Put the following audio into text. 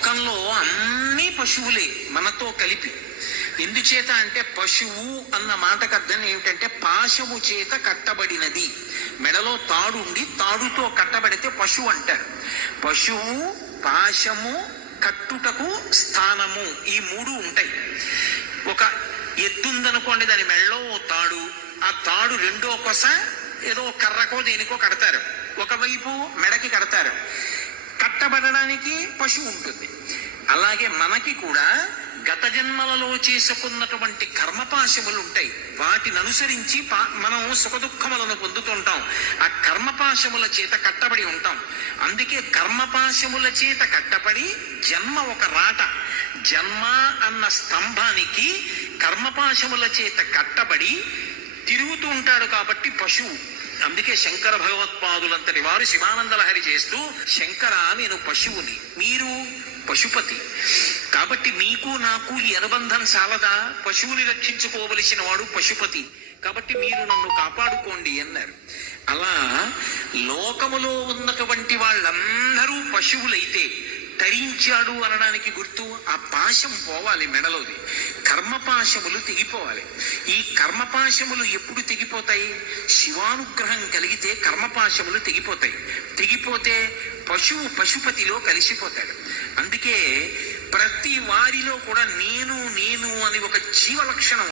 లోకంలో అన్ని పశువులే మనతో కలిపి. ఎందుచేత అంటే పశువు అన్న మాటకు అర్థం ఏమిటంటే పాశము చేత కట్టబడినది. మెడలో తాడు ఉండి తాడుతో కట్టబడితే పశువు అంటారు. పశువు, పాశము, కట్టుటకు స్థానము, ఈ మూడు ఉంటాయి. ఒక ఎద్దుందనుకోండి, దాని మెడలో తాడు, ఆ తాడు రెండో కొస ఏదో కర్రకో దేనికో కడతారు, ఒకవైపు మెడకి కడతారు. కట్టబడడానికి పశువు ఉంటుంది. అలాగే మనకి కూడా గత జన్మలలో చేసుకున్నటువంటి కర్మపాశములు ఉంటాయి. వాటిని అనుసరించి మనం సుఖదుఖములను పొందుతుంటాం. ఆ కర్మపాశముల చేత కట్టబడి ఉంటాం. అందుకే కర్మపాశముల చేత కట్టబడి జన్మ ఒక రాట. జన్మ అన్న స్తంభానికి కర్మపాశముల చేత కట్టబడి తిరుగుతూ ఉంటాడు కాబట్టి పశువు. అందుకే శంకర భగవత్పాదులంతటి వారు శివానందలహరి చేస్తూ, శంకర నేను పశువుని, మీరు పశుపతి, కాబట్టి మీకు నాకు ఈ అనుబంధం చాలదా? పశువుని రక్షించుకోవలసిన వాడు పశుపతి, కాబట్టి మీరు నన్ను కాపాడుకోండి అన్నారు. అలా లోకములో ఉన్నటువంటి వాళ్ళందరూ పశువులైతే తరించాడు అనడానికి గుర్తు ఆ పాశం పోవాలి మెడలోది. కర్మపాశములు తెగిపోవాలి. ఈ కర్మపాశములు ఎప్పుడు తెగిపోతాయి? శివానుగ్రహం కలిగితే కర్మపాశములు తెగిపోతాయి. తెగిపోతే పశువు పశుపతిలో కలిసిపోతాడు. అందుకే ప్రతి వారిలో కూడా నేను నేను అని ఒక జీవ లక్షణం